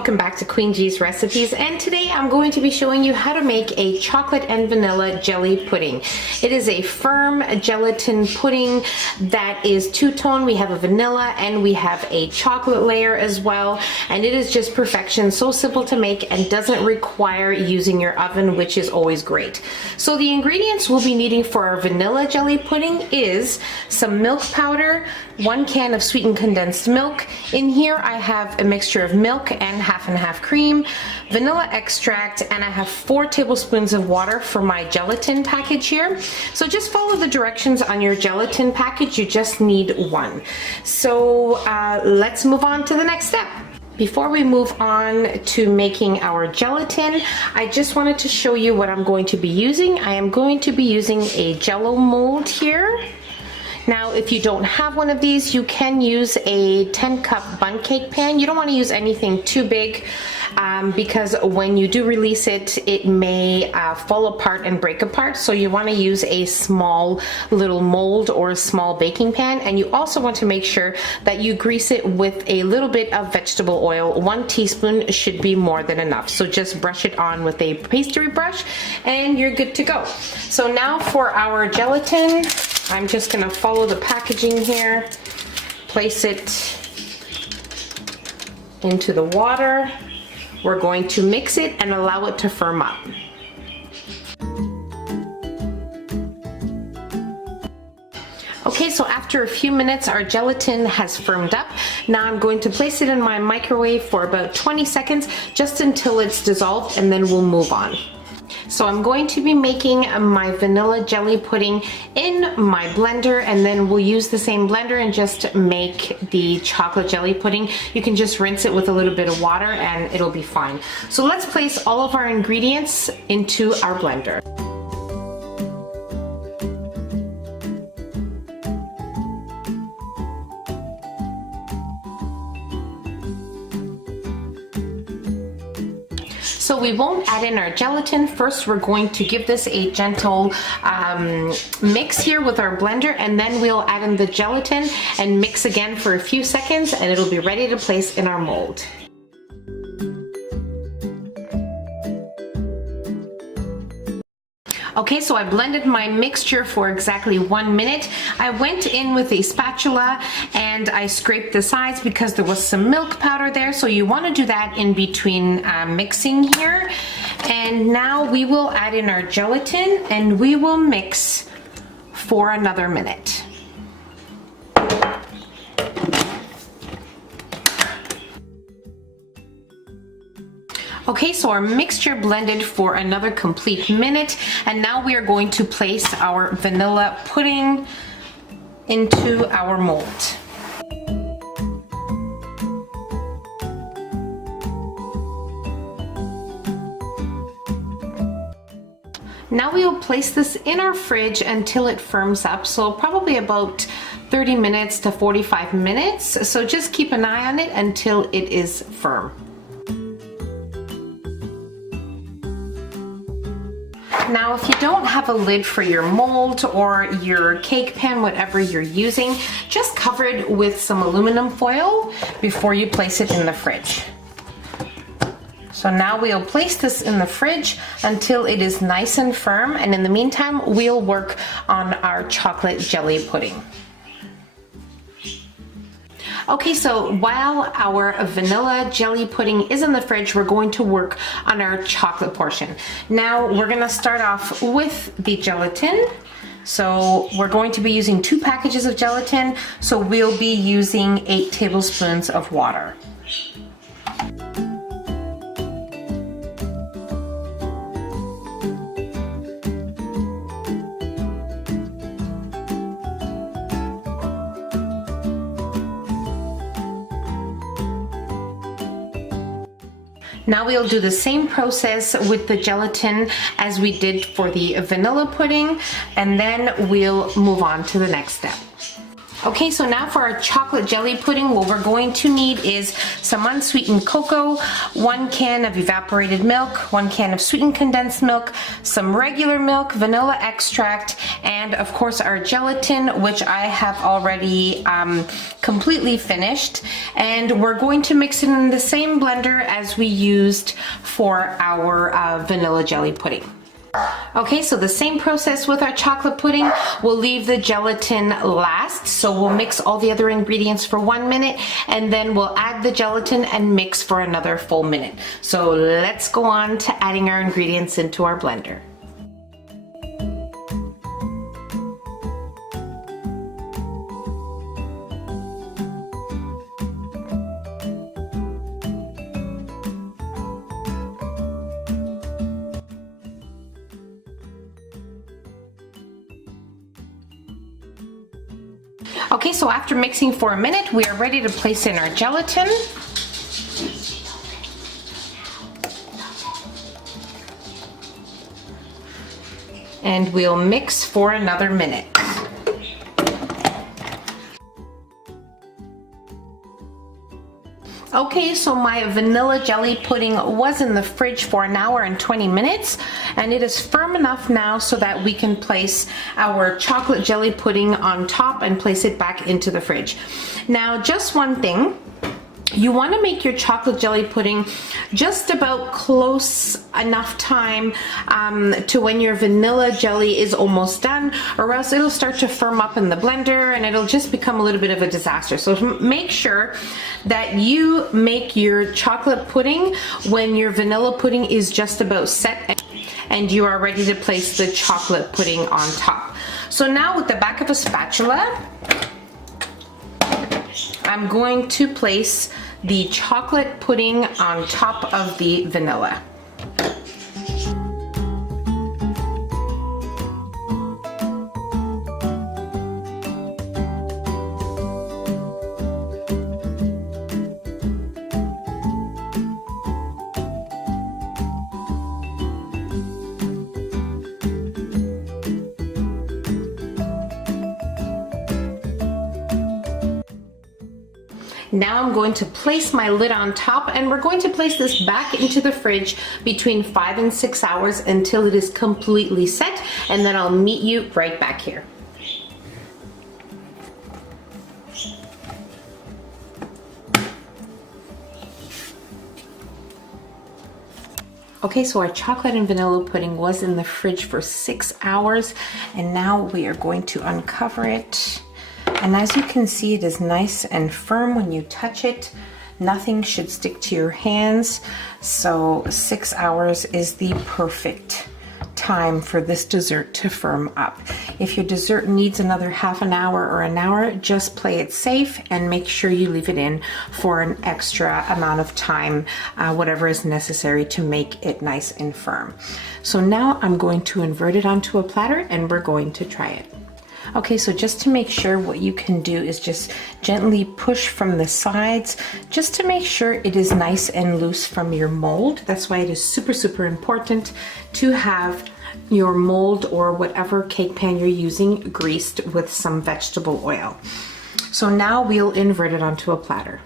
welcome back to Queen G's Recipes, and today I'm going to be showing you how to make a chocolate and vanilla jelly pudding. It is a firm gelatin pudding that is two-tone. We have a vanilla and we have a chocolate layer as well, and it is just perfection. So simple to make and doesn't require using your oven, which is always great. So the ingredients we'll be needing for our vanilla jelly pudding is some milk powder, 1 can of sweetened condensed milk. In here I have a mixture of milk and half and half cream, vanilla extract, and I have 4 tablespoons of water for my gelatin package here. So just follow the directions on your gelatin package, you just need 1. So let's move on to the next step. Before we move on to making our gelatin, I just wanted to show you what I'm going to be using. I am going to be using a Jello mold here. Now, if you don't have one of these, you can use a 10-cup bundt cake pan. You don't want to use anything too big because when you do release it, it may fall apart and break apart. So you want to use a small little mold or a small baking pan. And you also want to make sure that you grease it with a little bit of vegetable oil. 1 teaspoon should be more than enough. So just brush it on with a pastry brush and you're good to go. So now for our gelatin, I'm just going to follow the packaging here, place it into the water. We're going to mix it and allow it to firm up. Okay, so after a few minutes our gelatin has firmed up. Now I'm going to place it in my microwave for about 20 seconds just until it's dissolved, and then we'll move on. So I'm going to be making my vanilla jelly pudding in my blender, and then we'll use the same blender and just make the chocolate jelly pudding. You can just rinse it with a little bit of water and it'll be fine. So let's place all of our ingredients into our blender. So we won't add in our gelatin. First, we're going to give this a gentle mix here with our blender, and then we'll add in the gelatin and mix again for a few seconds, and it'll be ready to place in our mold. Okay, so I blended my mixture for exactly 1 minute. I went in with a spatula and I scraped the sides because there was some milk powder there, so you want to do that in between mixing here. And now we will add in our gelatin and we will mix for another minute. Okay, so our mixture blended for another complete minute, and now we are going to place our vanilla pudding into our mold. Now we will place this in our fridge until it firms up, so probably about 30 minutes to 45 minutes. So just keep an eye on it until it is firm. Now, if you don't have a lid for your mold or your cake pan, whatever you're using, just cover it with some aluminum foil before you place it in the fridge. So now we'll place this in the fridge until it is nice and firm, and in the meantime, we'll work on our chocolate jelly pudding. Okay, so while our vanilla jelly pudding is in the fridge, we're going to work on our chocolate portion. Now we're gonna start off with the gelatin. So we're going to be using 2 packages of gelatin, so we'll be using 8 tablespoons of water. Now we'll do the same process with the gelatin as we did for the vanilla pudding, and then we'll move on to the next step. Okay, so now for our chocolate jelly pudding, what we're going to need is some unsweetened cocoa, 1 can of evaporated milk, 1 can of sweetened condensed milk, some regular milk, vanilla extract, and of course our gelatin, which I have already completely finished. And we're going to mix it in the same blender as we used for our vanilla jelly pudding. Okay, so the same process with our chocolate pudding. We'll leave the gelatin last, so we'll mix all the other ingredients for 1 minute, and then we'll add the gelatin and mix for another full minute. So let's go on to adding our ingredients into our blender. Okay, so after mixing for a minute, we are ready to place in our gelatin. And we'll mix for another minute. Okay, so my vanilla jelly pudding was in the fridge for 1 hour and 20 minutes, and it is firm enough now so that we can place our chocolate jelly pudding on top and place it back into the fridge. Now, just one thing. You want to make your chocolate jelly pudding just about close enough time to when your vanilla jelly is almost done, or else it'll start to firm up in the blender and it'll just become a little bit of a disaster. So make sure that you make your chocolate pudding when your vanilla pudding is just about set and you are ready to place the chocolate pudding on top. So now with the back of a spatula, I'm going to place the chocolate pudding on top of the vanilla. Now I'm going to place my lid on top, and we're going to place this back into the fridge between 5 and 6 hours until it is completely set, and then I'll meet you right back here. Okay, so our chocolate and vanilla pudding was in the fridge for 6 hours, and now we are going to uncover it. And as you can see, it is nice and firm when you touch it. Nothing should stick to your hands. So 6 hours is the perfect time for this dessert to firm up. If your dessert needs another half an hour or an hour, just play it safe and make sure you leave it in for an extra amount of time, whatever is necessary to make it nice and firm. So now I'm going to invert it onto a platter and we're going to try it. Okay, so just to make sure, what you can do is just gently push from the sides just to make sure it is nice and loose from your mold. That's why it is super, super important to have your mold or whatever cake pan you're using greased with some vegetable oil. So now we'll invert it onto a platter.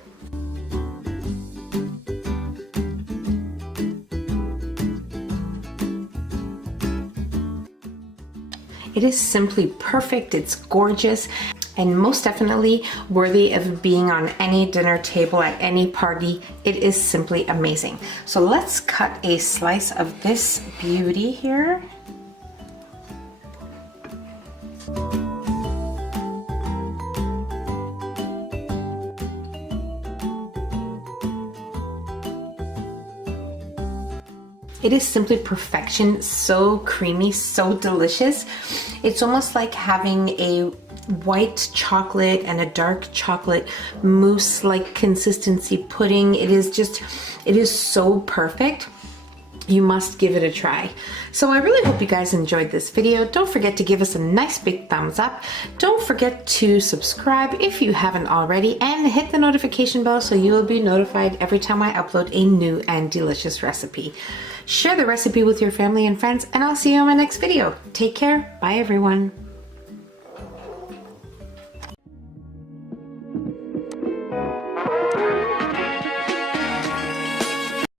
It is simply perfect, it's gorgeous, and most definitely worthy of being on any dinner table at any party. It is simply amazing. So let's cut a slice of this beauty here. It is simply perfection, so creamy, so delicious. It's almost like having a white chocolate and a dark chocolate mousse-like consistency pudding. It is so perfect. You must give it a try. So I really hope you guys enjoyed this video. Don't forget to give us a nice big thumbs up. Don't forget to subscribe if you haven't already, and hit the notification bell so you will be notified every time I upload a new and delicious recipe. Share the recipe with your family and friends, and I'll see you in my next video. Take care. Bye, everyone.